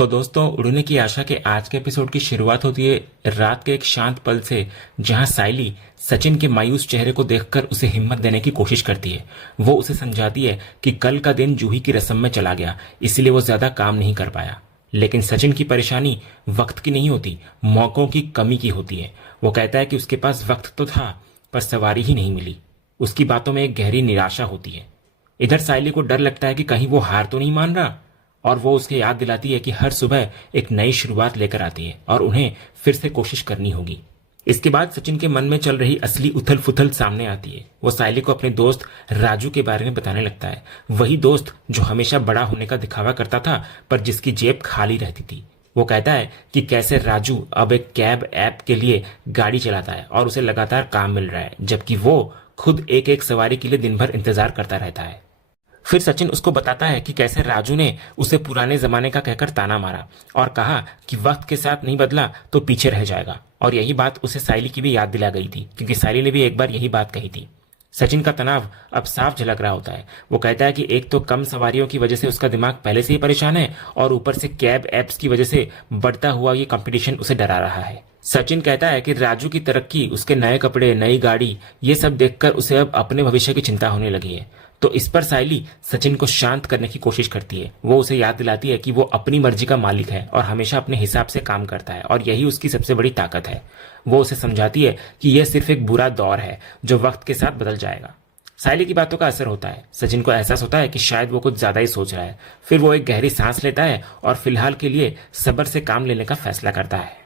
तो दोस्तों, उड़ने की आशा के आज के एपिसोड की शुरुआत होती है रात के एक शांत पल से, जहां साइली सचिन के मायूस चेहरे को देखकर उसे हिम्मत देने की कोशिश करती है। वो उसे समझाती है कि कल का दिन जूही की रस्म में चला गया, इसलिए वो ज्यादा काम नहीं कर पाया। लेकिन सचिन की परेशानी वक्त की नहीं होती, मौकों की कमी की होती है। वो कहता है कि उसके पास वक्त तो था, पर सवारी ही नहीं मिली। उसकी बातों में एक गहरी निराशा होती है। इधर साइली को डर लगता है कि कहीं वो हार तो नहीं मान रहा, और वो उसके याद दिलाती है कि हर सुबह एक नई शुरुआत लेकर आती है और उन्हें फिर से कोशिश करनी होगी। इसके बाद सचिन के मन में चल रही असली उथल फुथल सामने आती है। वो साइली को अपने दोस्त राजू के बारे में बताने लगता है। वही दोस्त जो हमेशा बड़ा होने का दिखावा करता था, पर जिसकी जेब खाली रहती थी। वो कहता है कि कैसे राजू अब एक कैब ऐप के लिए गाड़ी चलाता है और उसे लगातार काम मिल रहा है, जबकि वो खुद एक एक सवारी के लिए दिन भर इंतजार करता रहता है। फिर सचिन उसको बताता है कि कैसे राजू ने उसे पुराने जमाने का कहकर ताना मारा और कहा कि वक्त के साथ नहीं बदला तो पीछे रह जाएगा। और यही बात उसे साइली की भी याद दिला गई थी, क्योंकि साइली ने भी एक बार यही बात कही थी। सचिन का तनाव अब साफ झलक रहा होता है। वो कहता है कि एक तो कम सवारियों की वजह से उसका दिमाग पहले से ही परेशान है, और ऊपर से कैब एप्स की वजह से बढ़ता हुआ ये कंपटीशन उसे डरा रहा है। सचिन कहता है कि राजू की तरक्की, उसके नए कपड़े, नई गाड़ी, ये सब देखकर उसे अब अपने भविष्य की चिंता होने लगी है। तो इस पर साइली सचिन को शांत करने की कोशिश करती है। वो उसे याद दिलाती है कि वो अपनी मर्जी का मालिक है और हमेशा अपने हिसाब से काम करता है, और यही उसकी सबसे बड़ी ताकत है। वो उसे समझाती है कि यह सिर्फ एक बुरा दौर है जो वक्त के साथ बदल जाएगा। साइली की बातों का असर होता है। सचिन को एहसास होता है कि शायद वो कुछ ज्यादा ही सोच रहा है। फिर वो एक गहरी सांस लेता है और फिलहाल के लिए सब्र से काम लेने का फैसला करता है।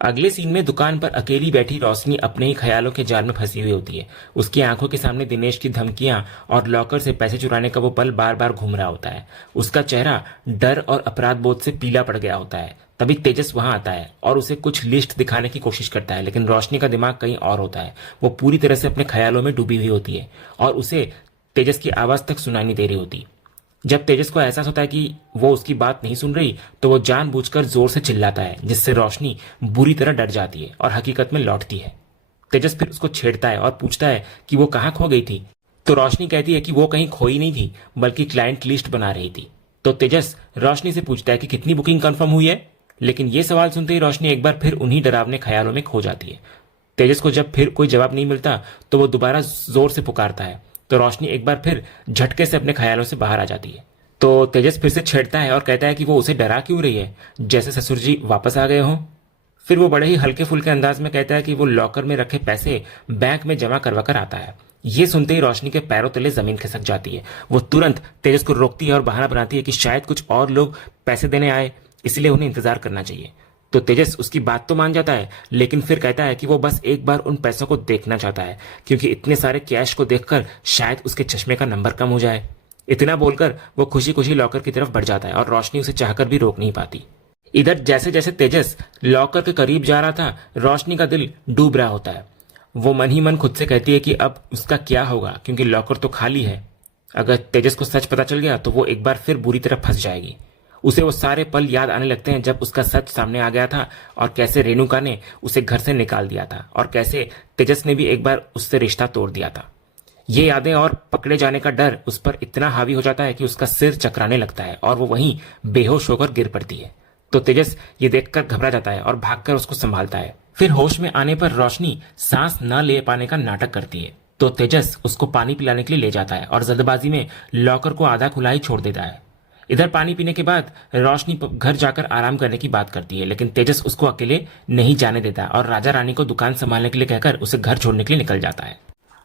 अगले सीन में दुकान पर अकेली बैठी रोशनी अपने ही ख्यालों के जाल में फंसी हुई होती है। उसकी आंखों के सामने दिनेश की धमकियां और लॉकर से पैसे चुराने का वो पल बार बार घूम रहा होता है। उसका चेहरा डर और अपराध बोध से पीला पड़ गया होता है। तभी तेजस वहां आता है और उसे कुछ लिस्ट दिखाने की कोशिश करता है, लेकिन रोशनी का दिमाग कहीं और होता है। वो पूरी तरह से अपने ख्यालों में डूबी हुई होती है और उसे तेजस की आवाज तक सुनाई नहीं दे रही होती। जब तेजस को एहसास होता है कि वो उसकी बात नहीं सुन रही, तो वो जानबूझकर जोर से चिल्लाता है, जिससे रोशनी बुरी तरह डर जाती है और हकीकत में लौटती है। तेजस फिर उसको छेड़ता है और पूछता है कि वो कहाँ खो गई थी। तो रोशनी कहती है कि वो कहीं खोई नहीं थी, बल्कि क्लाइंट लिस्ट बना रही थी। तो तेजस रोशनी से पूछता है कि कितनी बुकिंग कंफर्म हुई है, लेकिन ये सवाल सुनते ही रोशनी एक बार फिर उन्हीं डरावने ख्यालों में खो जाती है। तेजस को जब फिर कोई जवाब नहीं मिलता, तो वो दोबारा जोर से पुकारता है। तो रोशनी एक बार फिर झटके से अपने ख्यालों से बाहर आ जाती है। तो तेजस फिर से छेड़ता है और कहता है कि वो उसे डरा क्यों रही है, जैसे ससुर जी वापस आ गए हों। फिर वो बड़े ही हल्के फुल्के अंदाज में कहता है कि वो लॉकर में रखे पैसे बैंक में जमा करवा कर आता है। ये सुनते ही रोशनी के पैरों तले जमीन खिसक जाती है। वो तुरंत तेजस को रोकती है और बहाना बनाती है कि शायद कुछ और लोग पैसे देने आए, इसलिए उन्हें इंतजार करना चाहिए। तो तेजस उसकी बात तो मान जाता है, लेकिन फिर कहता है कि वो बस एक बार उन पैसों को देखना चाहता है, क्योंकि इतने सारे कैश को देखकर शायद उसके चश्मे का नंबर कम हो जाए। इतना बोलकर वो खुशी खुशी लॉकर की तरफ बढ़ जाता है और रोशनी उसे चाहकर भी रोक नहीं पाती। इधर जैसे जैसे तेजस लॉकर के करीब जा रहा था, रोशनी का दिल डूब रहा होता है। वो मन ही मन खुद से कहती है कि अब उसका क्या होगा, क्योंकि लॉकर तो खाली है। अगर तेजस को सच पता चल गया तो वो एक बार फिर बुरी तरह फंस जाएगी। उसे वो सारे पल याद आने लगते हैं जब उसका सच सामने आ गया था, और कैसे रेणुका ने उसे घर से निकाल दिया था, और कैसे तेजस ने भी एक बार उससे रिश्ता तोड़ दिया था। ये यादें और पकड़े जाने का डर उस पर इतना हावी हो जाता है कि उसका सिर चकराने लगता है और वो वहीं बेहोश होकर गिर पड़ती है। तो तेजस ये देखकर घबरा जाता है और भागकर उसको संभालता है। फिर होश में आने पर रोशनी सांस न ले पाने का नाटक करती है। तो तेजस उसको पानी पिलाने के लिए ले जाता है और जल्दबाजी में लॉकर को आधा खुला ही छोड़ देता है। इधर पानी पीने के बाद रोशनी घर जाकर आराम करने की बात करती है, लेकिन तेजस उसको अकेले नहीं जाने देता और राजा रानी को दुकान संभालने के लिए कहकर उसे घर छोड़ने के लिए निकल जाता है।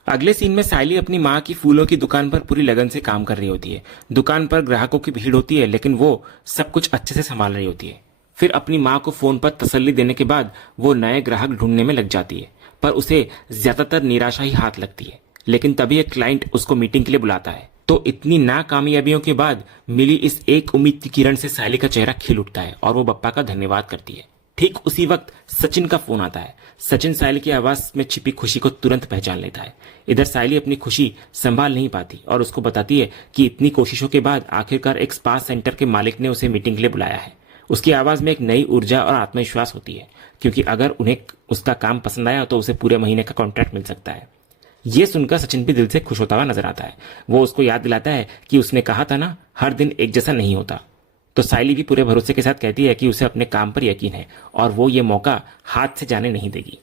अगले सीन में साइली अपनी माँ की फूलों की दुकान पर पूरी लगन से काम कर रही होती है। दुकान पर ग्राहकों की भीड़ होती है, लेकिन वो सब कुछ अच्छे से संभाल रही होती है। फिर अपनी माँ को फोन पर तसल्ली देने के बाद वो नए ग्राहक ढूंढने में लग जाती है, पर उसे ज्यादातर निराशा ही हाथ लगती है। लेकिन तभी एक क्लाइंट उसको मीटिंग के लिए बुलाता है। तो इतनी नाकामयाबियों के बाद मिली इस एक उम्मीद की किरण से साइली का चेहरा खिल उठता है और वो बप्पा का धन्यवाद करती है। ठीक उसी वक्त सचिन का फोन आता है। सचिन साइली की आवाज में छिपी खुशी को तुरंत पहचान लेता है। इधर साइली अपनी खुशी संभाल नहीं पाती और उसको बताती है कि इतनी कोशिशों के बाद आखिरकार एक स्पा सेंटर के मालिक ने उसे मीटिंग के लिए बुलाया है। उसकी आवाज में एक नई ऊर्जा और आत्मविश्वास होती है, क्योंकि अगर उन्हें उसका काम पसंद आया तो उसे पूरे महीने का कॉन्ट्रैक्ट मिल सकता है। ये सुनकर सचिन भी दिल से खुश होता हुआ नजर आता है। वो उसको याद दिलाता है कि उसने कहा था ना, हर दिन एक जैसा नहीं होता। तो साइली भी पूरे भरोसे के साथ कहती है कि उसे अपने काम पर यकीन है और वो ये मौका हाथ से जाने नहीं देगी।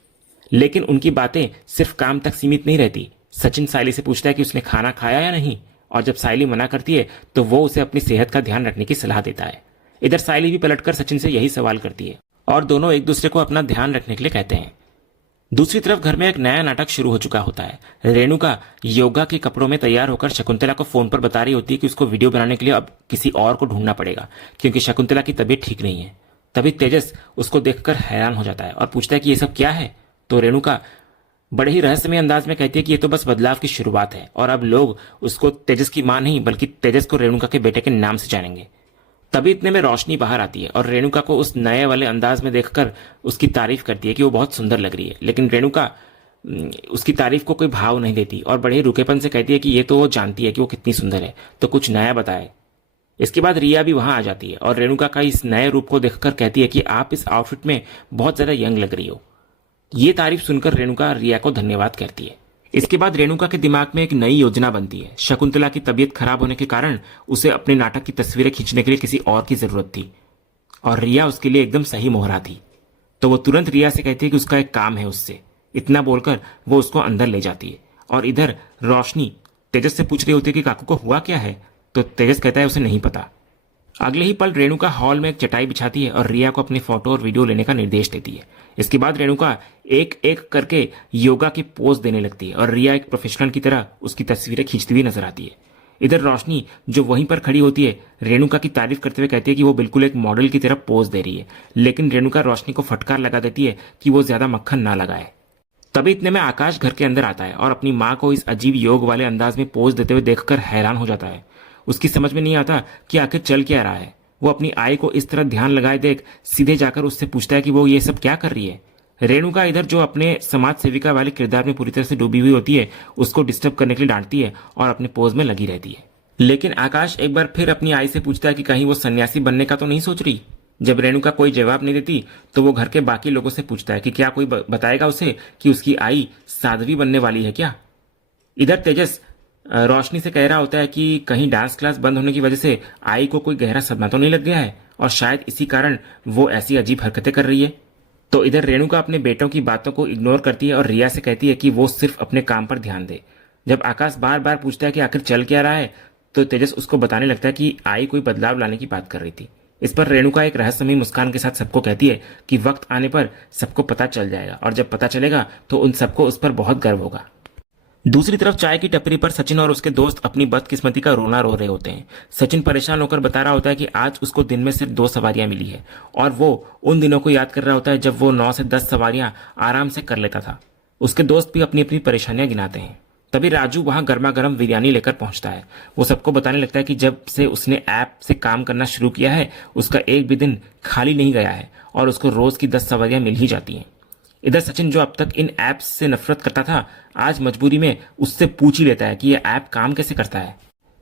लेकिन उनकी बातें सिर्फ काम तक सीमित नहीं रहती। सचिन साइली से पूछता है कि उसने खाना खाया या नहीं, और जब साइली मना करती है तो वो उसे अपनी सेहत का ध्यान रखने की सलाह देता है। इधर साइली भी पलटकर सचिन से यही सवाल करती है और दोनों एक दूसरे को अपना ध्यान रखने के लिए कहते हैं। दूसरी तरफ घर में एक नया नाटक शुरू हो चुका होता है। रेणुका योगा के कपड़ों में तैयार होकर शकुंतला को फोन पर बता रही होती है कि उसको वीडियो बनाने के लिए अब किसी और को ढूंढना पड़ेगा क्योंकि शकुंतला की तबीयत ठीक नहीं है। तभी तेजस उसको देखकर हैरान हो जाता है और पूछता है कि ये सब क्या है। तो रेणुका बड़े ही रहस्यमय अंदाज में कहती है कि ये तो बस बदलाव की शुरुआत है और अब लोग उसको तेजस की मां नहीं बल्कि तेजस को रेणुका के बेटे के नाम से जानेंगे। तभी इतने में रोशनी बाहर आती है और रेणुका को उस नए वाले अंदाज में देखकर उसकी तारीफ करती है कि वो बहुत सुंदर लग रही है। लेकिन रेणुका उसकी तारीफ को कोई भाव नहीं देती और बड़े ही रुखेपन से कहती है कि ये तो वो जानती है कि वो कितनी सुंदर है, तो कुछ नया बताए। इसके बाद रिया भी वहां आ जाती है और रेणुका का इस नए रूप को देखकर कहती है कि आप इस आउटफिट में बहुत ज्यादा यंग लग रही हो। ये तारीफ सुनकर रेणुका रिया को धन्यवाद कहती है। इसके बाद रेणुका के दिमाग में एक नई योजना बनती है। शकुंतला की तबीयत खराब होने के कारण उसे अपने नाटक की तस्वीरें खींचने के लिए किसी और की जरूरत थी और रिया उसके लिए एकदम सही मोहरा थी। तो वो तुरंत रिया से कहती है कि उसका एक काम है उससे। इतना बोलकर वो उसको अंदर ले जाती है और इधर रोशनी तेजस से पूछ रही होती है कि काकू को हुआ क्या है। तो तेजस कहता है उसे नहीं पता। अगले ही पल रेणुका हॉल में एक चटाई बिछाती है और रिया को अपनी फोटो और वीडियो लेने का निर्देश देती है। इसके बाद रेणुका एक एक करके योगा की पोज देने लगती है और रिया एक प्रोफेशनल की तरह उसकी तस्वीरें खींचती हुई नजर आती है। इधर रोशनी जो वहीं पर खड़ी होती है रेणुका की तारीफ करते हुए कहती है कि वो बिल्कुल एक मॉडल की तरह पोज दे रही है। लेकिन रेणुका रोशनी को फटकार लगा देती है कि वो ज्यादा मक्खन ना लगाए। तभी इतने में आकाश घर के अंदर आता है और अपनी माँ को इस अजीब योग वाले अंदाज में पोज देते हुए देखकर हैरान हो जाता है। उसकी समझ में नहीं आता कि आखिर चल क्या रहा है। वो अपनी आई को इस तरह ध्यान लगाए देख सीधे जाकर उससे पूछता है कि वो ये सब क्या कर रही है। रेणुका इधर जो अपने समाज सेविका वाले किरदार में पूरी तरह से डूबी हुई होती है उसको डिस्टर्ब करने के लिए डांटती है और अपने पोज में लगी रहती है। लेकिन आकाश एक बार फिर अपनी आई से पूछता है कि कहीं वो सन्यासी बनने का तो नहीं सोच रही। जब रेणुका कोई जवाब नहीं देती तो वो घर के बाकी लोगों से पूछता है कि क्या कोई बताएगा उसे कि उसकी आई साध्वी बनने वाली है क्या। इधर तेजस रोशनी से कह रहा होता है कि कहीं डांस क्लास बंद होने की वजह से आई को कोई गहरा सदमा तो नहीं लग गया है और शायद इसी कारण वो ऐसी अजीब हरकतें कर रही है। तो इधर रेणुका अपने बेटों की बातों को इग्नोर करती है और रिया से कहती है कि वो सिर्फ अपने काम पर ध्यान दे। जब आकाश बार बार पूछता है कि आखिर चल क्या रहा है तो तेजस उसको बताने लगता है कि आई कोई बदलाव लाने की बात कर रही थी। इस पर रेणुका एक रहस्यमयी मुस्कान के साथ सबको कहती है कि वक्त आने पर सबको पता चल जाएगा और जब पता चलेगा तो उन सबको उस पर बहुत गर्व होगा। दूसरी तरफ चाय की टपरी पर सचिन और उसके दोस्त अपनी बदकिस्मती का रोना रो रहे होते हैं। सचिन परेशान होकर बता रहा होता है कि आज उसको दिन में सिर्फ 2 सवारियां मिली है और वो उन दिनों को याद कर रहा होता है जब वो 9 से 10 सवारियां आराम से कर लेता था। उसके दोस्त भी अपनी अपनी परेशानियां गिनाते हैं। तभी राजू वहां गर्मा गर्म बिरयानी लेकर पहुंचता है। वो सबको बताने लगता है कि जब से उसने ऐप से काम करना शुरू किया है उसका एक भी दिन खाली नहीं गया है और उसको रोज की 10 सवारियां मिल ही जाती हैं। इधर सचिन जो अब तक इन ऐप्स से नफरत करता था आज मजबूरी में उससे पूछ ही लेता है कि यह ऐप काम कैसे करता है।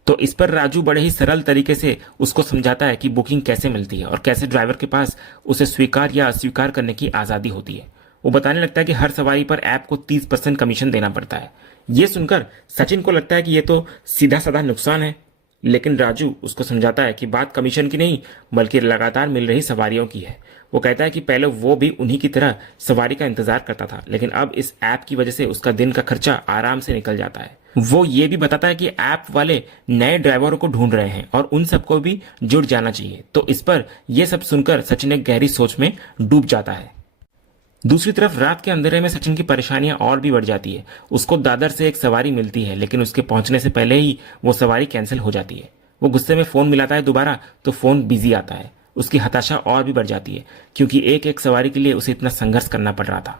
तो इस पर राजू बड़े ही सरल तरीके से उसको समझाता है कि बुकिंग कैसे मिलती है और कैसे ड्राइवर के पास उसे स्वीकार या अस्वीकार करने की आजादी होती है। वो बताने लगता है कि हर सवारी पर ऐप को 30% कमीशन देना पड़ता है। ये सुनकर सचिन को लगता है कि ये तो सीधा साधा नुकसान है, लेकिन राजू उसको समझाता है कि बात कमीशन की नहीं बल्कि लगातार मिल रही सवारियों की है। वो कहता है कि पहले वो भी उन्हीं की तरह सवारी का इंतजार करता था लेकिन अब इस ऐप की वजह से उसका दिन का खर्चा आराम से निकल जाता है। वो ये भी बताता है कि ऐप वाले नए ड्राइवरों को ढूंढ रहे हैं और उन सबको भी जुड़ जाना चाहिए। तो इस पर यह सब सुनकर सचिन एक गहरी सोच में डूब जाता है। दूसरी तरफ रात के अंधेरे में सचिन की परेशानियां और भी बढ़ जाती है। उसको दादर से एक सवारी मिलती है लेकिन उसके पहुंचने से पहले ही वो सवारी कैंसिल हो जाती है। वो गुस्से में फोन मिलाता है दोबारा तो फोन बिजी आता है। उसकी हताशा और भी बढ़ जाती है क्योंकि एक एक सवारी के लिए उसे इतना संघर्ष करना पड़ रहा था।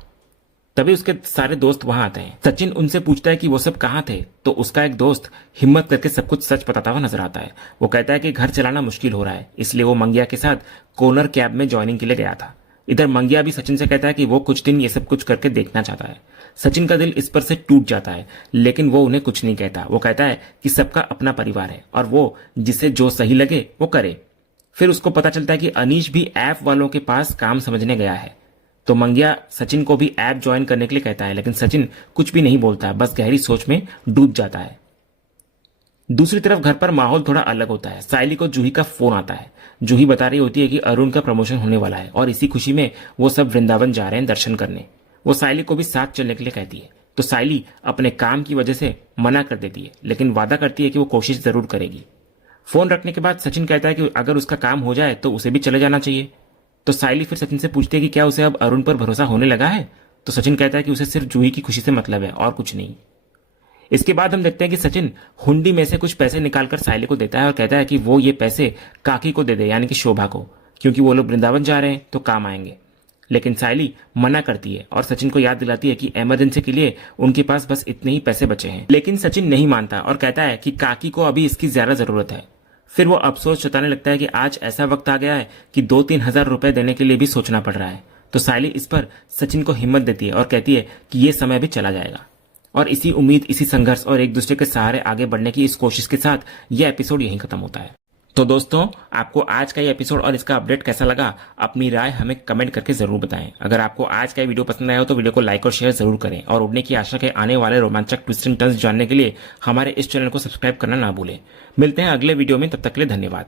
तभी उसके सारे दोस्त वहां आते हैं। सचिन उनसे पूछता है कि वो सब कहाँ थे तो उसका एक दोस्त हिम्मत करके सब कुछ सच बताता हुआ नजर आता है। वो कहता है कि घर चलाना मुश्किल हो रहा है इसलिए वो मंगिया के साथ कोनर कैब में ज्वाइनिंग के लिए गया था। इधर मंगिया भी सचिन से कहता है कि वो कुछ दिन ये सब कुछ करके देखना चाहता है। सचिन का दिल इस पर से टूट जाता है लेकिन वो उन्हें कुछ नहीं कहता। वो कहता है कि सबका अपना परिवार है और वो जिसे जो सही लगे वो करे। फिर उसको पता चलता है कि अनीश भी ऐप वालों के पास काम समझने गया है। तो मंगिया सचिन को भी ऐप ज्वाइन करने के लिए कहता है लेकिन सचिन कुछ भी नहीं बोलता, बस गहरी सोच में डूब जाता है। दूसरी तरफ घर पर माहौल थोड़ा अलग होता है। साइली को जूही का फोन आता है। जूही बता रही होती है कि अरुण का प्रमोशन होने वाला है और इसी खुशी में वो सब वृंदावन जा रहे हैं दर्शन करने। वो सायली को भी साथ चलने के लिए कहती है, तो सायली अपने काम की वजह से मना कर देती है, लेकिन वादा करती है कि वो कोशिश जरूर करेगी। फोन रखने के बाद सचिन कहता है कि अगर उसका काम हो जाए तो उसे भी चले जाना चाहिए। तो सायली फिर सचिन से पूछती है कि क्या उसे अब अरुण पर भरोसा होने लगा है। तो सचिन कहता है कि उसे सिर्फ जूही की खुशी से मतलब है और कुछ नहीं। इसके बाद हम देखते हैं कि सचिन हुंडी में से कुछ पैसे निकालकर सायली को देता है और कहता है कि वो ये पैसे काकी को दे दे, यानी कि शोभा को, क्योंकि वो लोग वृंदावन जा रहे हैं तो काम आएंगे। लेकिन सायली मना करती है और सचिन को याद दिलाती है कि इमरजेंसी के लिए उनके पास बस इतने ही पैसे बचे हैं। लेकिन सचिन नहीं मानता और कहता है कि काकी को अभी इसकी ज्यादा जरूरत है। फिर वो अफसोस जताने लगता है कि आज ऐसा वक्त आ गया है कि 2-3 हज़ार रुपए देने के लिए भी सोचना पड़ रहा है। तो सायली इस पर सचिन को हिम्मत देती है और कहती है कि ये समय भी चला जाएगा। और इसी उम्मीद, इसी संघर्ष और एक दूसरे के सहारे आगे बढ़ने की इस कोशिश के साथ यह एपिसोड यहीं खत्म होता है। तो दोस्तों, आपको आज का ये एपिसोड और इसका अपडेट कैसा लगा, अपनी राय हमें कमेंट करके जरूर बताएं। अगर आपको आज का वीडियो पसंद आया हो तो वीडियो को लाइक और शेयर जरूर करें और उड़ने की आशा के आने वाले रोमांचक ट्विस्ट एंड टर्न्स जानने के लिए हमारे इस चैनल को सब्सक्राइब करना ना भूलें। मिलते हैं अगले वीडियो में, तब तक के लिए धन्यवाद।